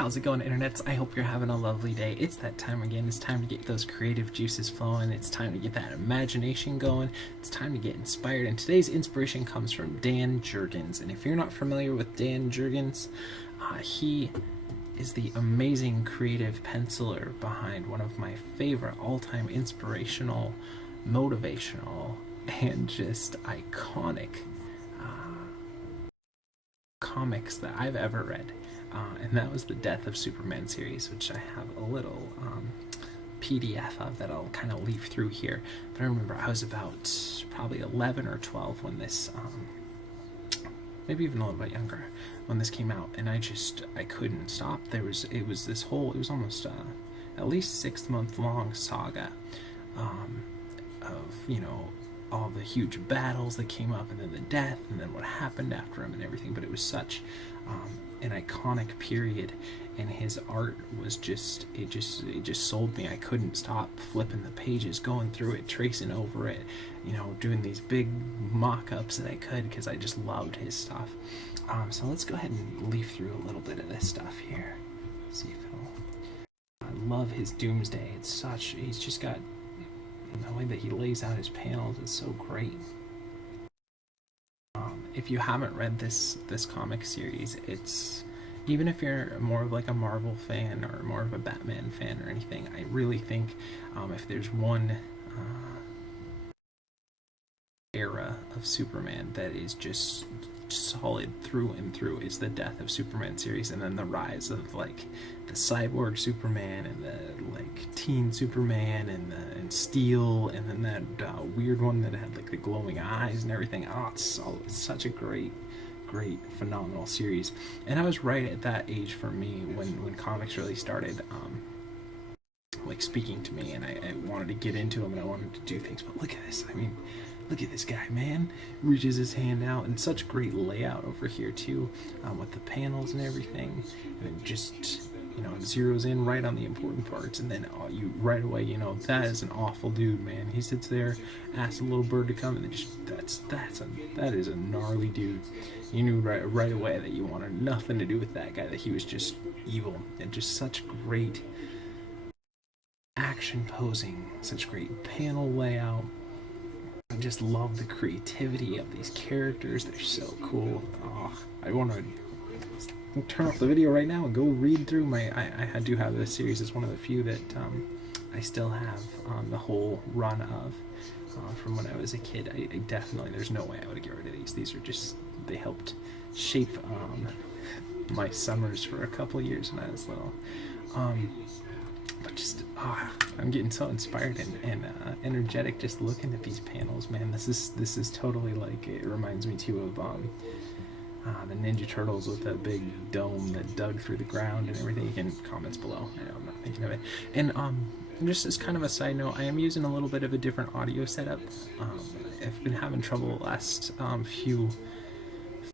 How's it going, internets? I hope you're having a lovely day. It's that time again. It's time to get those creative juices flowing. It's time to get that imagination going. It's time to get inspired. And today's inspiration comes from Dan Jurgens. And if you're not familiar with Dan Jurgens, he is the amazing creative penciler behind one of my favorite all-time inspirational, motivational, and just iconic comics that I've ever read. And that was the Death of Superman series, which I have a little PDF of that I'll kind of leaf through here. But I remember I was about probably 11 or 12 when this, maybe even a little bit younger, when this came out, and I couldn't stop. It was almost at least 6-month long saga of, you know, all the huge battles that came up, and then the death, and then what happened after him and everything. But it was such an iconic period, and his art was it just sold me. I couldn't stop flipping the pages, going through it, tracing over it, you know, doing these big mock-ups that I could, because I just loved his stuff. So let's go ahead and leaf through a little bit of this stuff here. See if I love his Doomsday. He's just got the way that he lays out his panels is so great. If you haven't read this comic series, it's, even if you're more of like a Marvel fan or more of a Batman fan or anything, I really think if there's one era of Superman that is just solid through and through, is the Death of Superman series, and then the rise of like the cyborg Superman and the like teen Superman and Steel, and then that weird one that had like the glowing eyes and everything. It's such a great phenomenal series. And I was right at that age for me when comics really started like speaking to me, and I wanted to get into them and I wanted to do things. But look at this, I mean, look at this guy, man. Reaches his hand out, and such great layout over here too, with the panels and everything, and it just, you know, it zeroes in right on the important parts, and then you right away, you know, that is an awful dude, man. He sits there, asks a little bird to come, and then just that is a gnarly dude. You knew right away that you wanted nothing to do with that guy, that he was just evil, and just such great action posing, such great panel layout. I just love the creativity of these characters. They're so cool. I want to turn off the video right now and go read through I do have this series. It's one of the few that I still have the whole run of from when I was a kid. I definitely, there's no way I would get rid of these. These are just, they helped shape my summers for a couple years when I was little. But just, I'm getting so inspired and energetic just looking at these panels, man. This is totally like, it reminds me too of the Ninja Turtles with that big dome that dug through the ground and everything. Again, comments below. I know I'm not thinking of it. And just as kind of a side note, I am using a little bit of a different audio setup. I've been having trouble the last few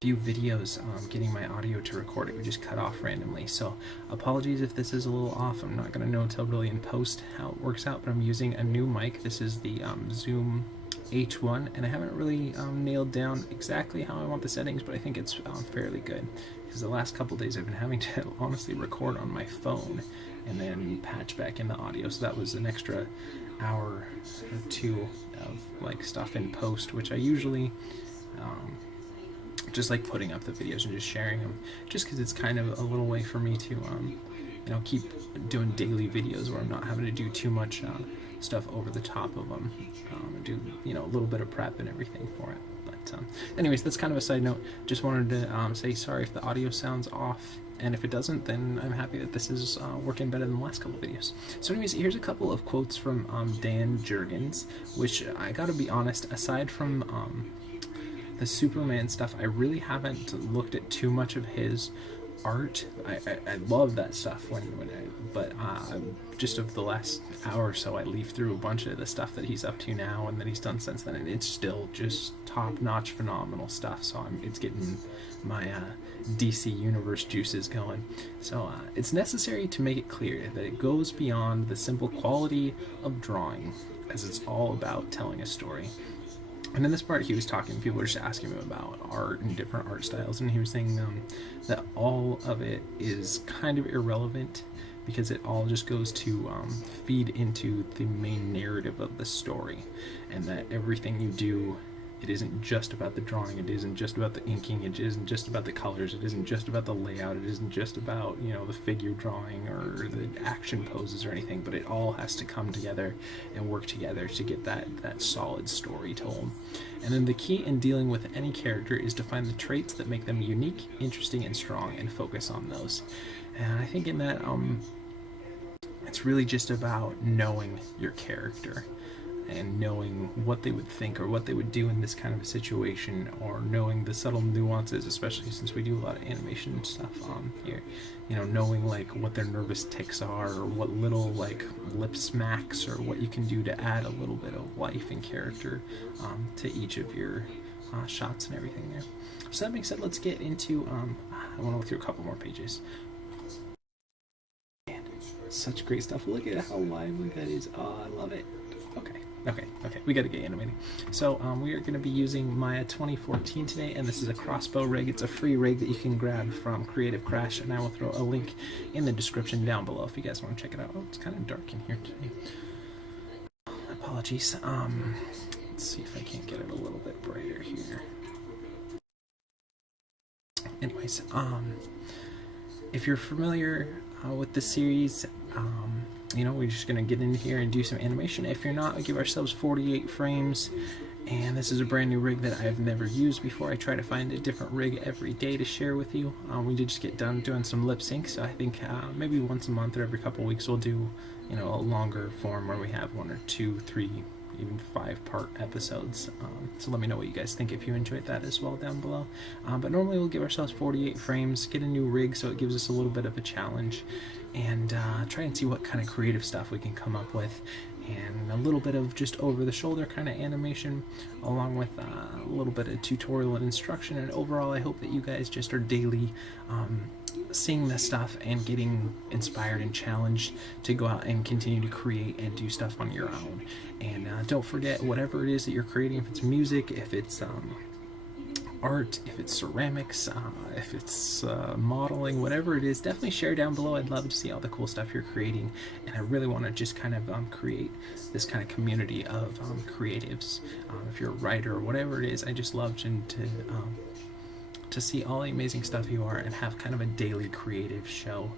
videos getting my audio to record. It would just cut off randomly, so apologies if this is a little off. I'm not going to know until really in post how it works out, but I'm using a new mic. This is the Zoom H1, and I haven't really nailed down exactly how I want the settings, but I think it's fairly good, because the last couple days I've been having to honestly record on my phone and then patch back in the audio, so that was an extra hour or two of like stuff in post, which I usually just like putting up the videos and just sharing them, just because it's kind of a little way for me to you know, keep doing daily videos where I'm not having to do too much stuff over the top of them, and do, you know, a little bit of prep and everything for it. But anyways, that's kind of a side note. Just wanted to say sorry if the audio sounds off, and if it doesn't, then I'm happy that this is working better than the last couple videos. So anyways, here's a couple of quotes from Dan Jurgens, which I gotta be honest, aside from the Superman stuff, I really haven't looked at too much of his art. I love that stuff but just of the last hour or so, I leafed through a bunch of the stuff that he's up to now and that he's done since then, and it's still just top-notch phenomenal stuff. So it's getting my DC Universe juices going. So it's necessary to make it clear that it goes beyond the simple quality of drawing, as it's all about telling a story. And in this part, he was talking, people were just asking him about art and different art styles, and he was saying that all of it is kind of irrelevant because it all just goes to feed into the main narrative of the story, and that everything you do, it isn't just about the drawing, it isn't just about the inking, it isn't just about the colors, it isn't just about the layout, it isn't just about, you know, the figure drawing or the action poses or anything, but it all has to come together and work together to get that solid story told. And then the key in dealing with any character is to find the traits that make them unique, interesting, and strong, and focus on those. And I think in that, it's really just about knowing your character and knowing what they would think or what they would do in this kind of a situation, or knowing the subtle nuances, especially since we do a lot of animation stuff here, you know, knowing like what their nervous tics are, or what little like lip smacks, or what you can do to add a little bit of life and character to each of your shots and everything there. So that being said, let's get into I want to look through a couple more pages. Man, such great stuff. Look at how lively that is. Oh, I love it. Okay, we gotta get animating. So we are gonna be using Maya 2014 today, and this is a Crossbow rig. It's a free rig that you can grab from Creative Crash, and I will throw a link in the description down below if you guys want to check it out. Oh, it's kind of dark in here today. Apologies. Let's see if I can't get it a little bit brighter here. Anyways, if you're familiar with the series, you know, we're just going to get in here and do some animation. If you're not, we give ourselves 48 frames, and this is a brand new rig that I've never used before. I try to find a different rig every day to share with you. We did just get done doing some lip sync, so I think maybe once a month or every couple of weeks we'll do, you know, a longer form where we have 1 or 2, 3, even 5-part episodes. So let me know what you guys think if you enjoyed that as well down below. But normally we'll give ourselves 48 frames, get a new rig so it gives us a little bit of a challenge, and try and see what kind of creative stuff we can come up with, and a little bit of just over-the-shoulder kind of animation, along with a little bit of tutorial and instruction. And overall, I hope that you guys just are daily seeing this stuff and getting inspired and challenged to go out and continue to create and do stuff on your own. And don't forget, whatever it is that you're creating, if it's music, if it's art, if it's ceramics, if it's modeling, whatever it is, definitely share down below. I'd love to see all the cool stuff you're creating, and I really want to just kind of create this kind of community of creatives. If you're a writer or whatever it is, I just love to see all the amazing stuff you are and have kind of a daily creative show.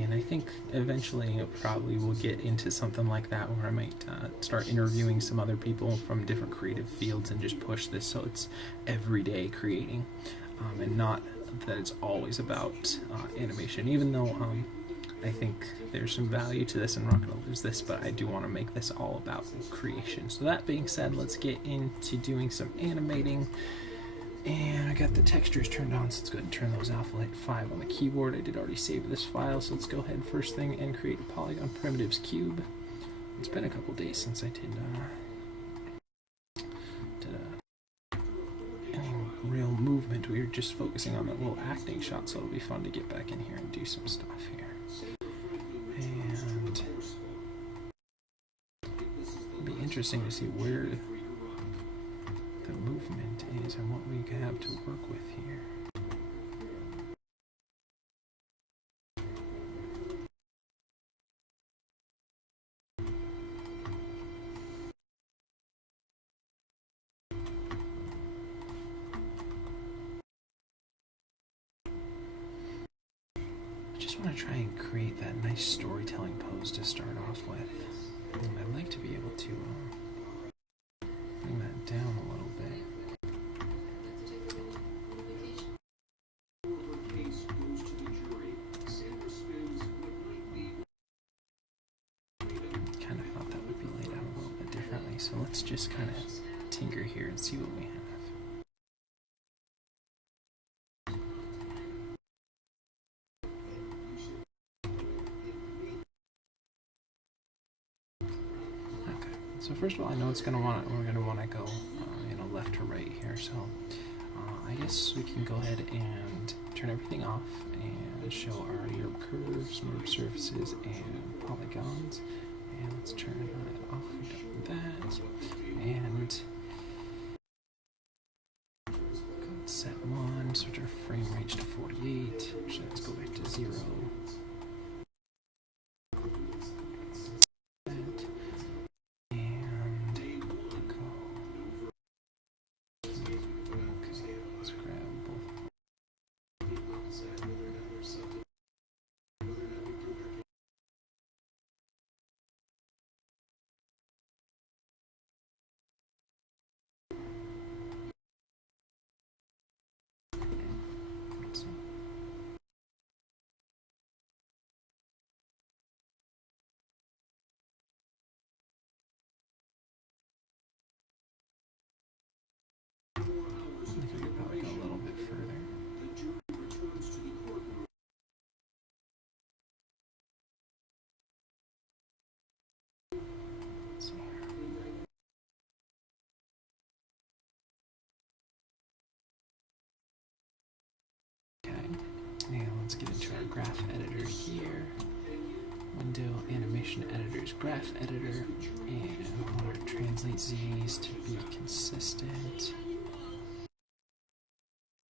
And I think eventually it probably will get into something like that, where I might start interviewing some other people from different creative fields and just push this so it's everyday creating, and not that it's always about animation, even though I think there's some value to this and I'm not going to lose this, but I do want to make this all about creation. So that being said, let's get into doing some animating. And I got the textures turned on, so let's go ahead and turn those off. I'll hit 5 on the keyboard. I did already save this file, so let's go ahead first thing and create a polygon primitives cube. It's been a couple days since I did any real movement. We were just focusing on that little acting shot, so it'll be fun to get back in here and do some stuff here. And it'll be interesting to see where the movement is and what we have to work with here. I just want to try and create that nice storytelling pose to start off with. I'd like to be able to bring that down a little bit. Kind of thought that would be laid out a little bit differently, so let's just kind of tinker here and see what we have. So first of all, I know we're going to want to go left to right here, so I guess we can go ahead and turn everything off and show our Europe curves, Europe surfaces, and polygons. And let's turn it off with that. And 1, switch our frame range to 48. Actually, let's go back to 0. Let's get into our graph editor here. Window, animation editors, graph editor, and I want to translate these to be consistent.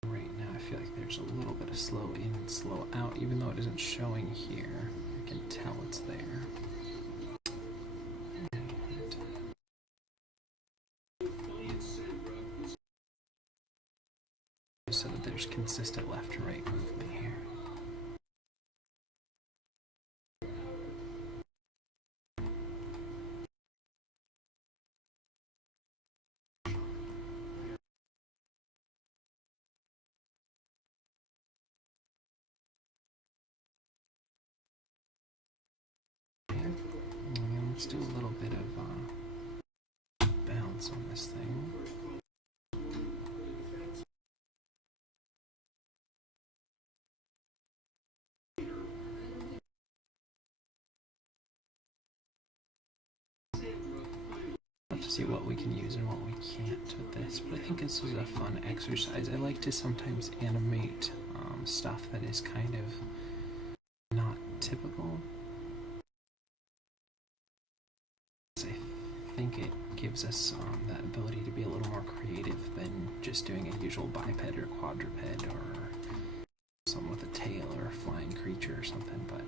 Right now I feel like there's a little bit of slow in and slow out, even though it isn't showing here. I can tell it's there. So that there's consistent left to right movement here. Let's do a little bit of bounce on this thing. To see what we can use and what we can't with this, but I think this is a fun exercise. I like to sometimes animate stuff that is kind of not typical. I think it gives us that ability to be a little more creative than just doing a usual biped or quadruped or something with a tail or a flying creature or something, but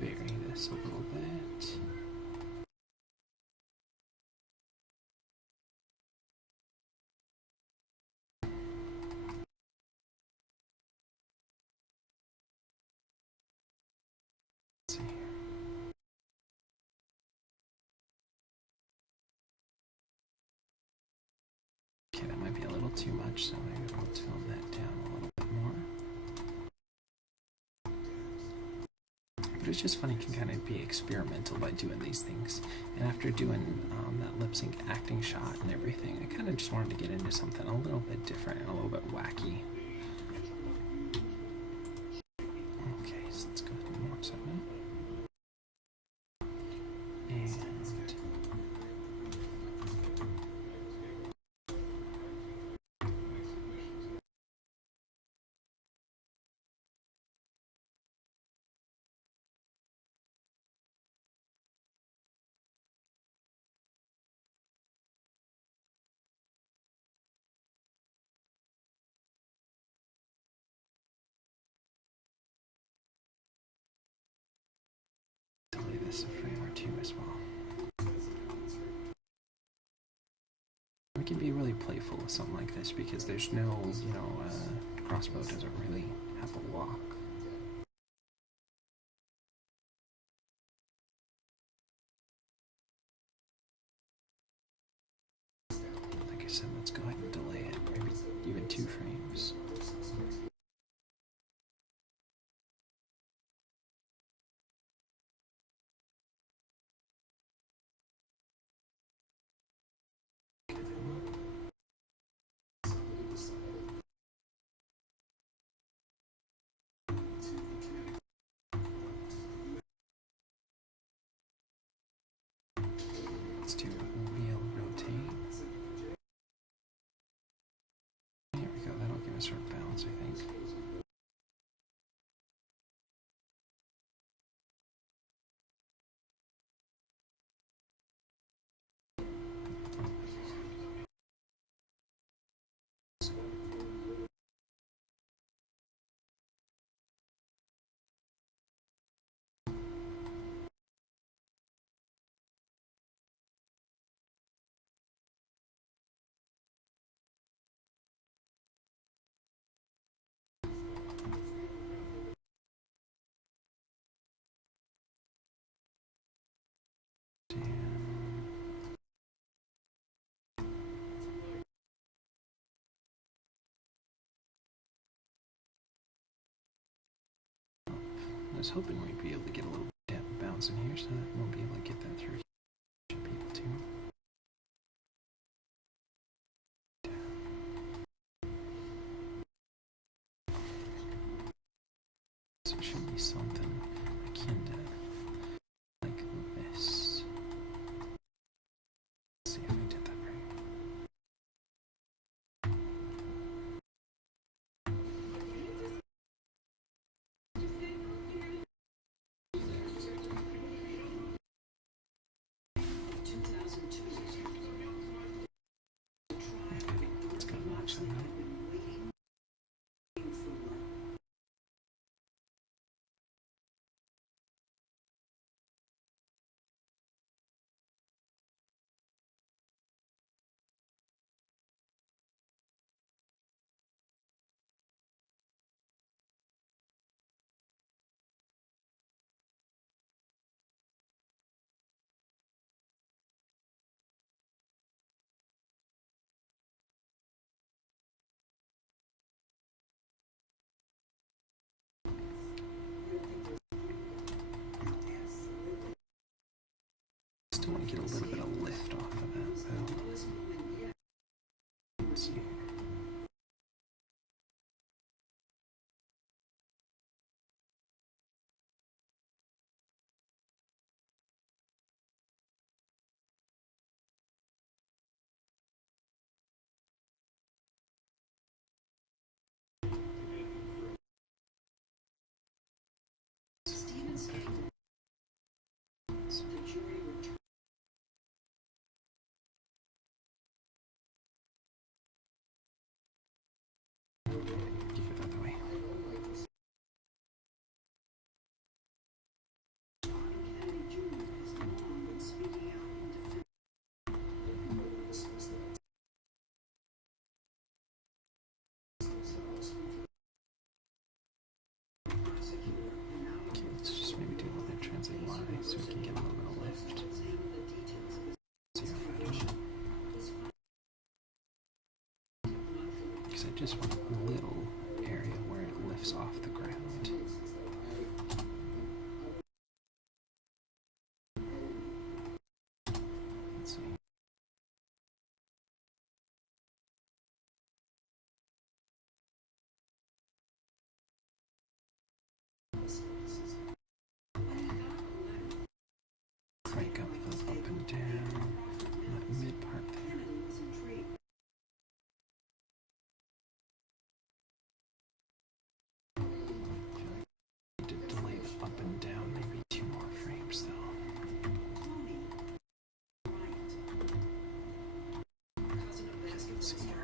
vary this a little bit. Let's see here. Okay, that might be a little too much, so maybe I'll tone that down a little bit more. But it's just fun, you can kind of be experimental by doing these things. And after doing that lip sync acting shot and everything, I kind of just wanted to get into something a little bit different and a little bit wacky. Okay, so let's go ahead and mark something. And delay this a frame or two as well. We can be really playful with something like this because there's no, Crossbow doesn't really have a lock. Like I said, let's go ahead and delay it, maybe even 2 frames. Let's do wheel rotate. There we go, that'll give us our balance, I think. I was hoping we'd be able to get a little bit of bounce in here so that we'll be able to get that through people too. So it should be something akin to like this. Let's see if I did that right. Let's go watch that now. Still want to get a little bit of lift off of that though. Let's see here. Keep it out of the way. Okay, let's just maybe do a little bit of translate Y so we can get a little bit of lift. See if I don't. Because I just want a little area where it lifts off the ground. Let's see. Crank up the up and down that mid part there. I feel like I need to delay the up and down maybe 2 more frames though. Let's see here.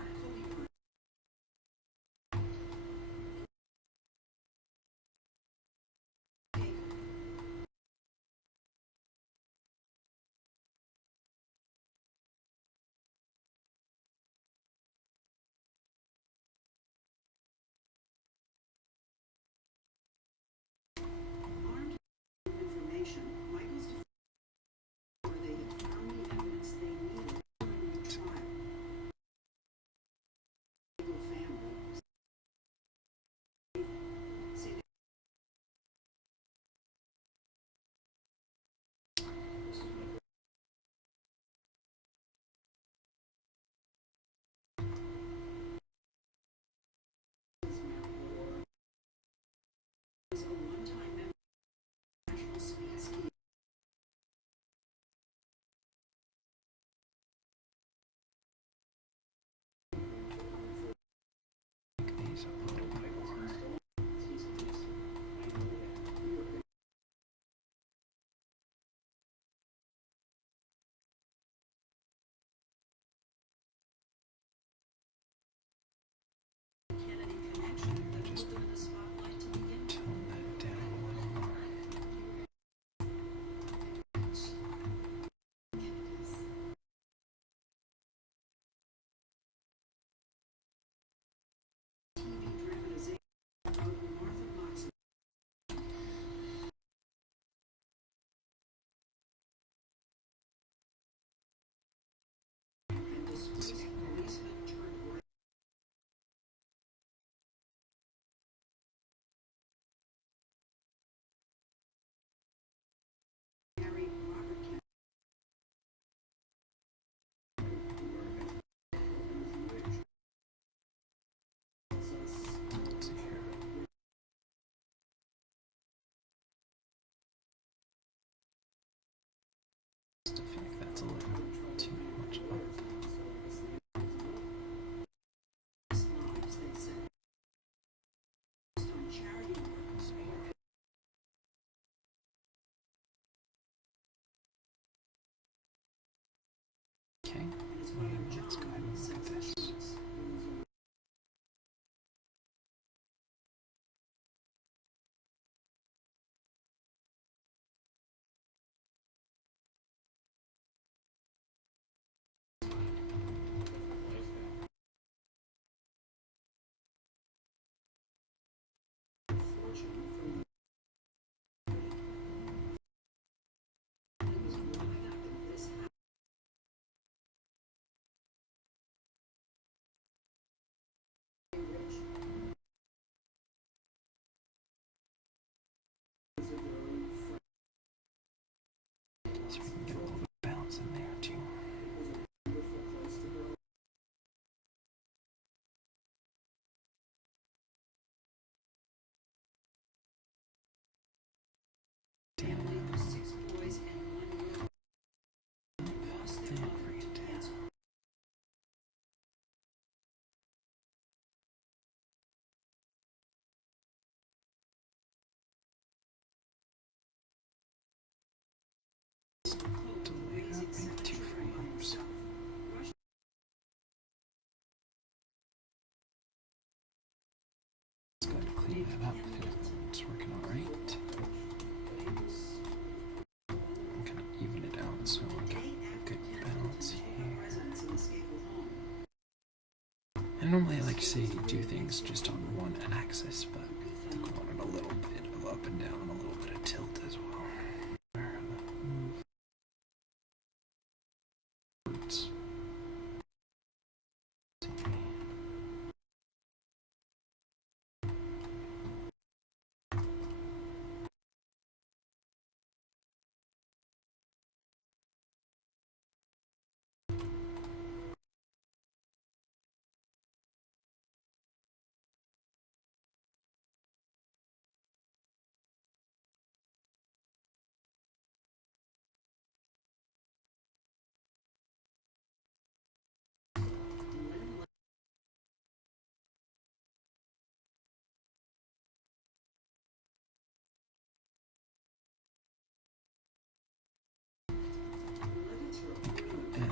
I feel like that's a little too much up. Okay, let's go ahead and look at this. So we can get a little bit of bounce in there too. Delay that maybe 2 frames. Let's go ahead and clean that up. It's working alright. I'm gonna even it out so I get a good balance here. And normally I like to say do things just on one axis, but I think we wanted a little bit of up and down and a little bit of tilt as well.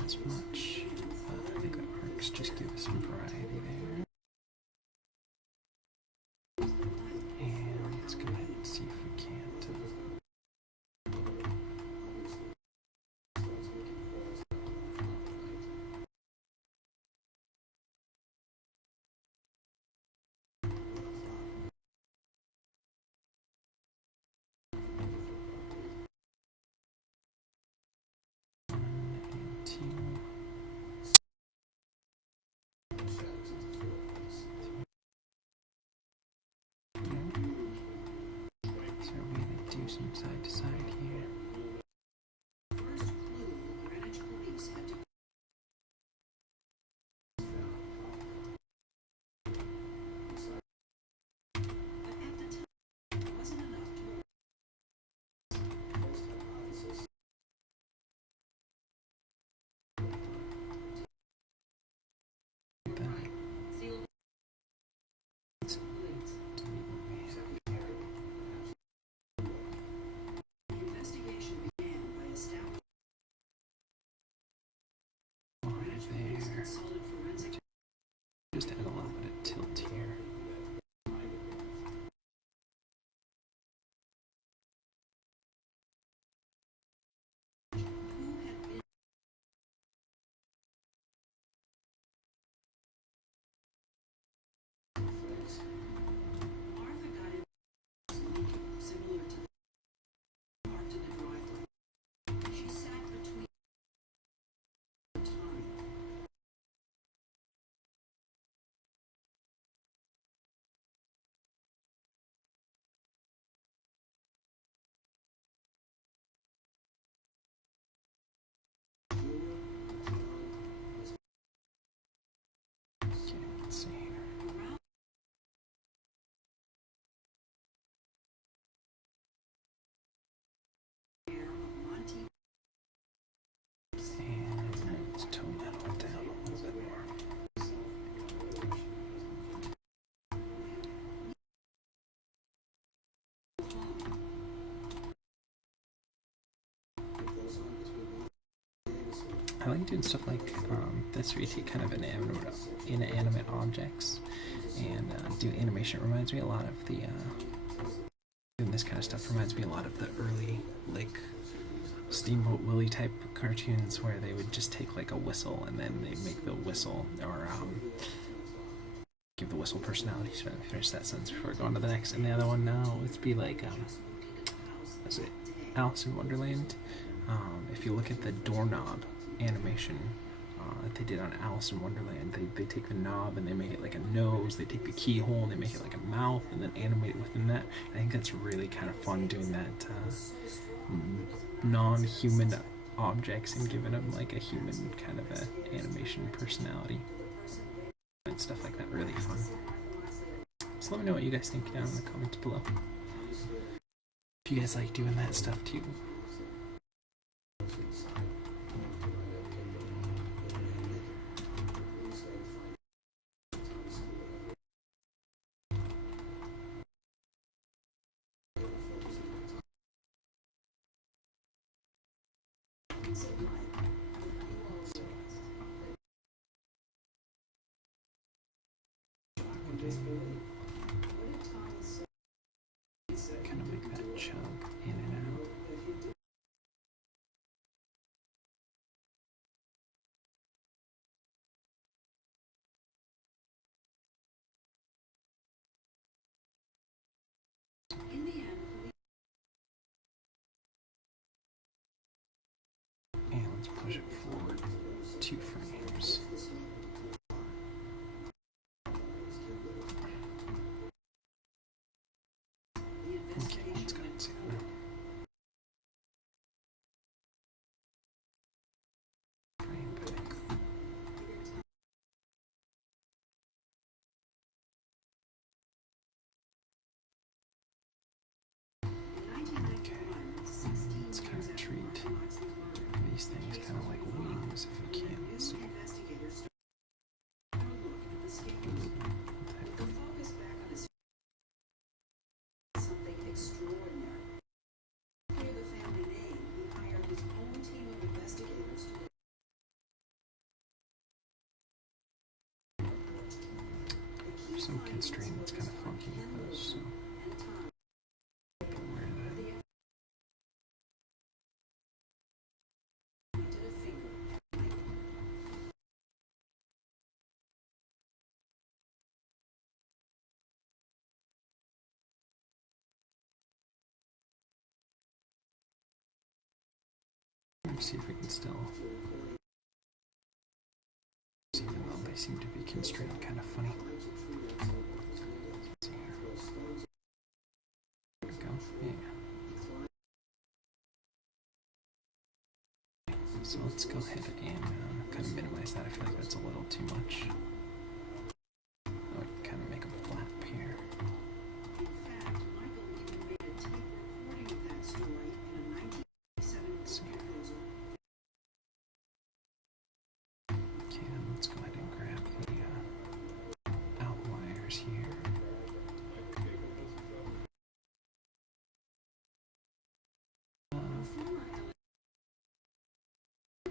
As much. I think that works. Just give us some variety there. And let's go ahead and see if we can't. Some side to side here. I like doing stuff like this where you take kind of inanimate objects and do animation. It reminds me a lot of the doing this kind of stuff reminds me a lot of the early like Steamboat Willie type cartoons where they would just take like a whistle and then they'd make the whistle or give the whistle personality. So I finish that sentence before I go on to the next. And the other one now would be like is it Alice in Wonderland? If you look at the doorknob animation that they did on Alice in Wonderland, they take the knob and they make it like a nose, they take the keyhole and they make it like a mouth and then animate it within that. I think that's really kind of fun doing that non-human objects and giving them like a human kind of a animation personality. And stuff like that, really fun. So let me know what you guys think down in the comments below. If you guys like doing that stuff too. Kind of make that chug in and out. And let's push it forward 2 frames. Okay, let's go and see that now. Frame back. Okay, let's kind of treat these things kind of like wings if we can. Let's see. Some constraint that's kind of funky with those, so where that. Let's see if we can still, even though they seem to be constrained, kind of funny. Let's see here. There we go. Yeah. So let's go ahead and kind of minimize that. I feel like that's a little too much. I would kind of make them flap here. Let's see here. Okay, then let's go ahead and grab the outliers here.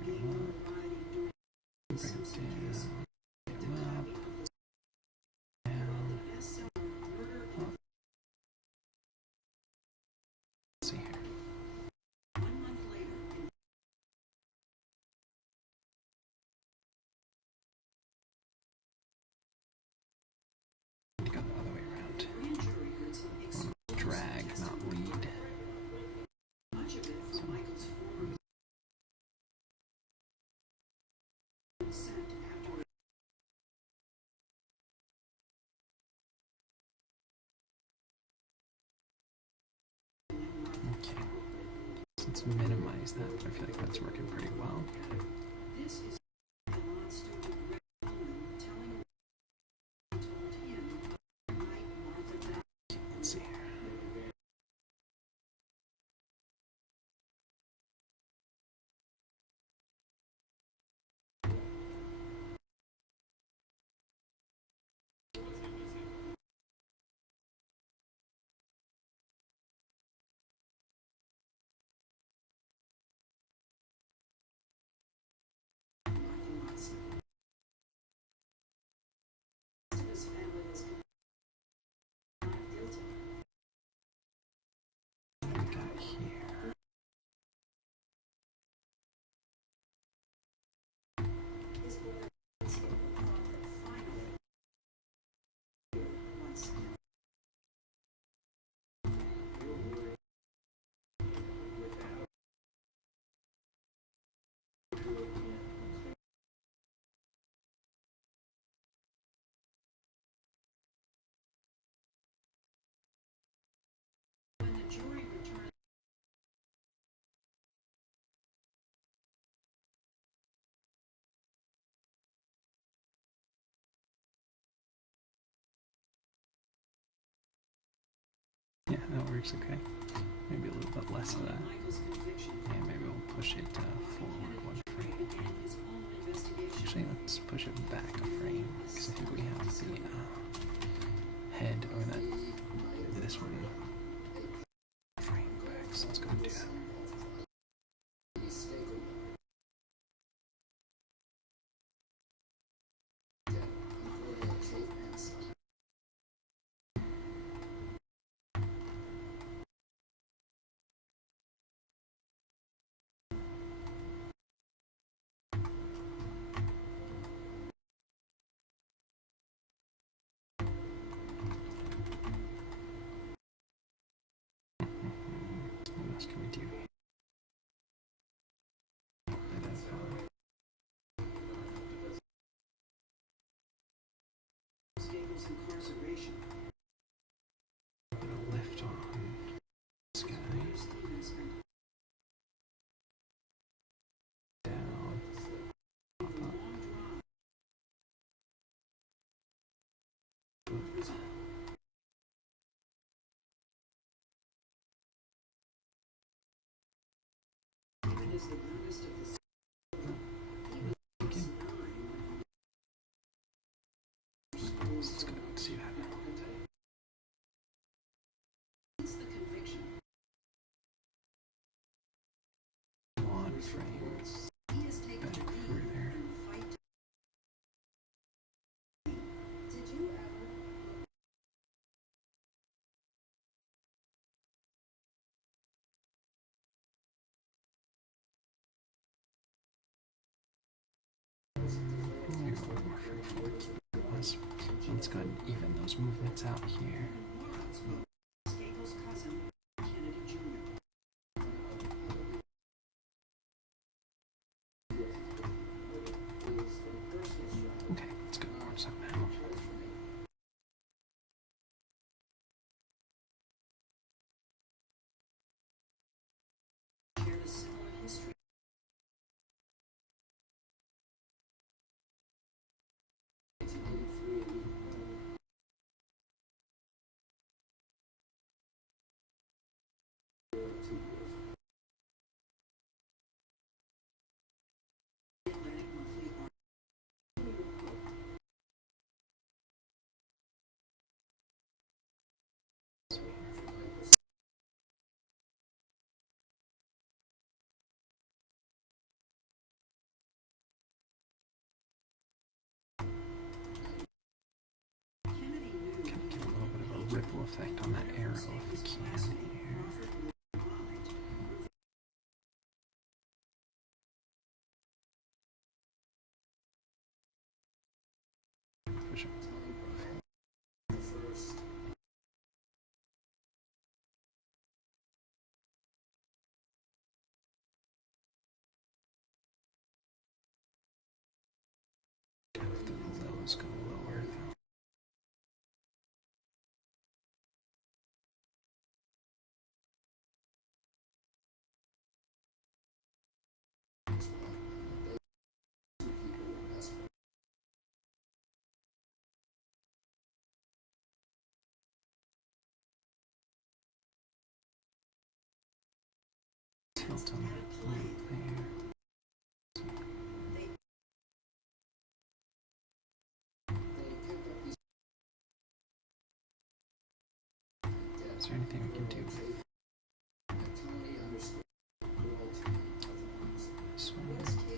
Bring it down, up, down, up. Let's see here. Go the other way around. Drag, not lead. So, okay, let's minimize that, but I feel like that's working pretty well. Okay, let's see here. works okay. Maybe a little bit less of that. Yeah, maybe we'll push it forward one frame. Actually, let's push it back a frame, because I think we have the head, or this one frame back, so let's go and do that. What else can we do here? A bit of lift on this guy. Down. Pop up. Oops. Let's go and see that. One frame back further. Let's go ahead and even those movements out here. Okay, let's go more somehow. Give a little bit of a ripple effect on that arrow if we can here. Push it. Have the lows go lower though. Tilt on that light there. Is there anything we can do with this one? Let's see.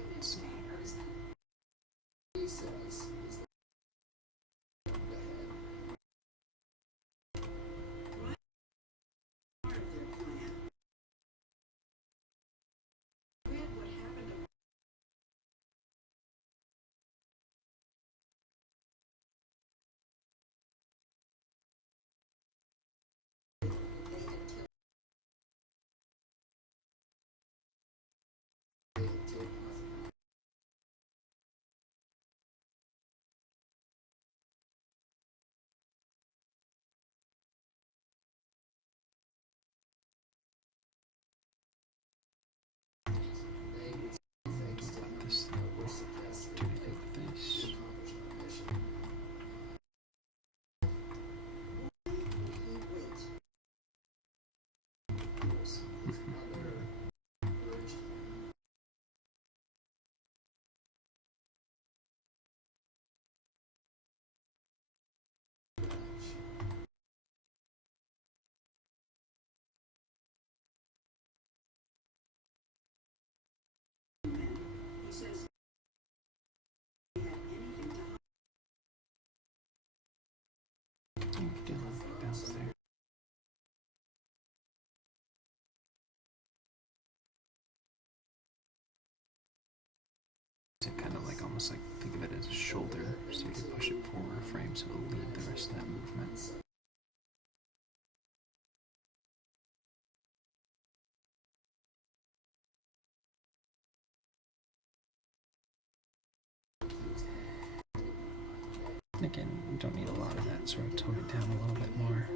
to kind of like almost like think of it as a shoulder, so you can push it forward a frame so it'll lead the rest of that movement. Again, you don't need a lot of that, sort of tone it down a little bit more.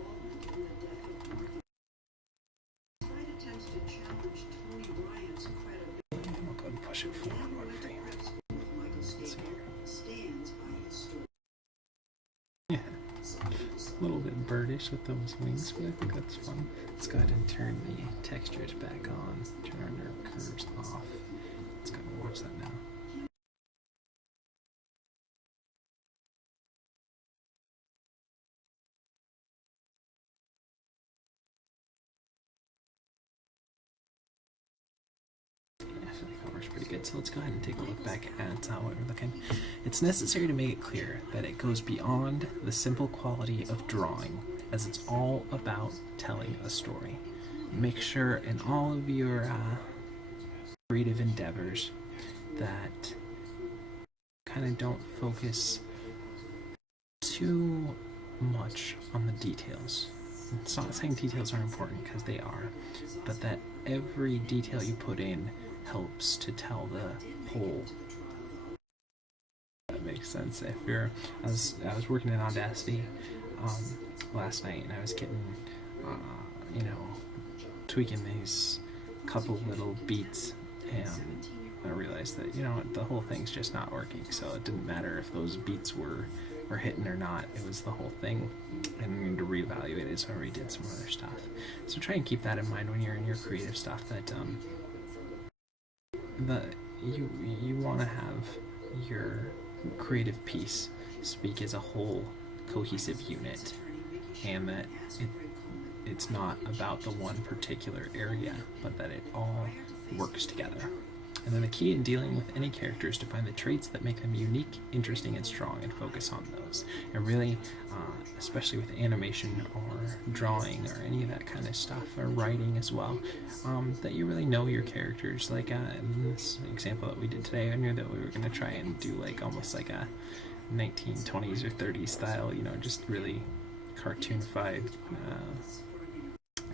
And we'll go and push it forward one frame. Let's see here. Yeah, a little bit birdish with those wings, but I think that's fun. Let's go ahead and turn the textures back on, turn our nerve curves off. Let's go and watch that now. Pretty good. So let's go ahead and take a look back at what we're looking. It's necessary to make it clear that it goes beyond the simple quality of drawing, as it's all about telling a story. Make sure in all of your creative endeavors that kind of don't focus too much on the details. It's not saying details aren't important, because they are, but that every detail you put in helps to tell the whole. That makes sense. If you're, I was working in Audacity last night, and I was getting, you know, tweaking these couple little beats, and I realized that, you know, the whole thing's just not working. So it didn't matter if those beats were hitting or not. It was the whole thing, and I needed to reevaluate it. So I redid some other stuff. So try and keep that in mind when you're in your creative stuff. That you want to have your creative piece speak as a whole cohesive unit, and that it's not about the one particular area, but that it all works together. And then the key in dealing with any character is to find the traits that make them unique, interesting, and strong, and focus on those. And really, especially with animation or drawing or any of that kind of stuff, or writing as well, that you really know your characters. Like in this example that we did today, I knew that we were going to try and do like almost like a 1920s or 30s style, you know, just really cartoonified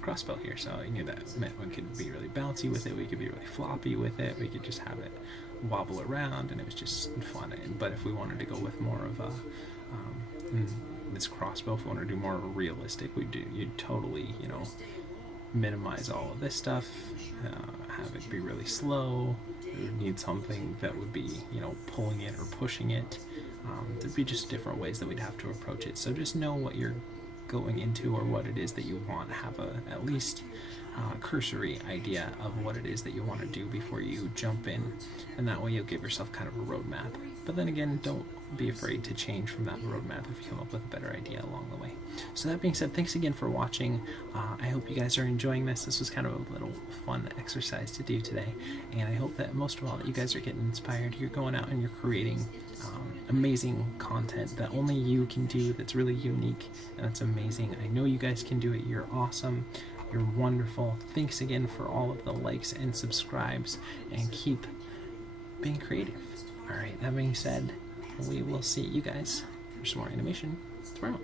crossbow here. So I knew that meant we could be really bouncy with it, we could be really floppy with it, we could just have it wobble around, and it was just fun. But if we wanted to go with more of a this crossbow, if we wanted to do more of a realistic, you'd totally, you know, minimize all of this stuff, have it be really slow. It would need something that would be, you know, pulling it or pushing it. There'd be just different ways that we'd have to approach it. So just know what you're going into, or what it is that you want. Have at least cursory idea of what it is that you want to do before you jump in, and that way you'll give yourself kind of a roadmap. But then again, don't be afraid to change from that roadmap if you come up with a better idea along the way. So that being said, thanks again for watching. I hope you guys are enjoying this. This was kind of a little fun exercise to do today, and I hope that most of all that you guys are getting inspired. You're going out and you're creating amazing content that only you can do, that's really unique, and that's amazing. I know you guys can do it. You're awesome. You're wonderful. Thanks again for all of the likes and subscribes, and keep being creative. Alright, that being said, we will see you guys for some more animation tomorrow.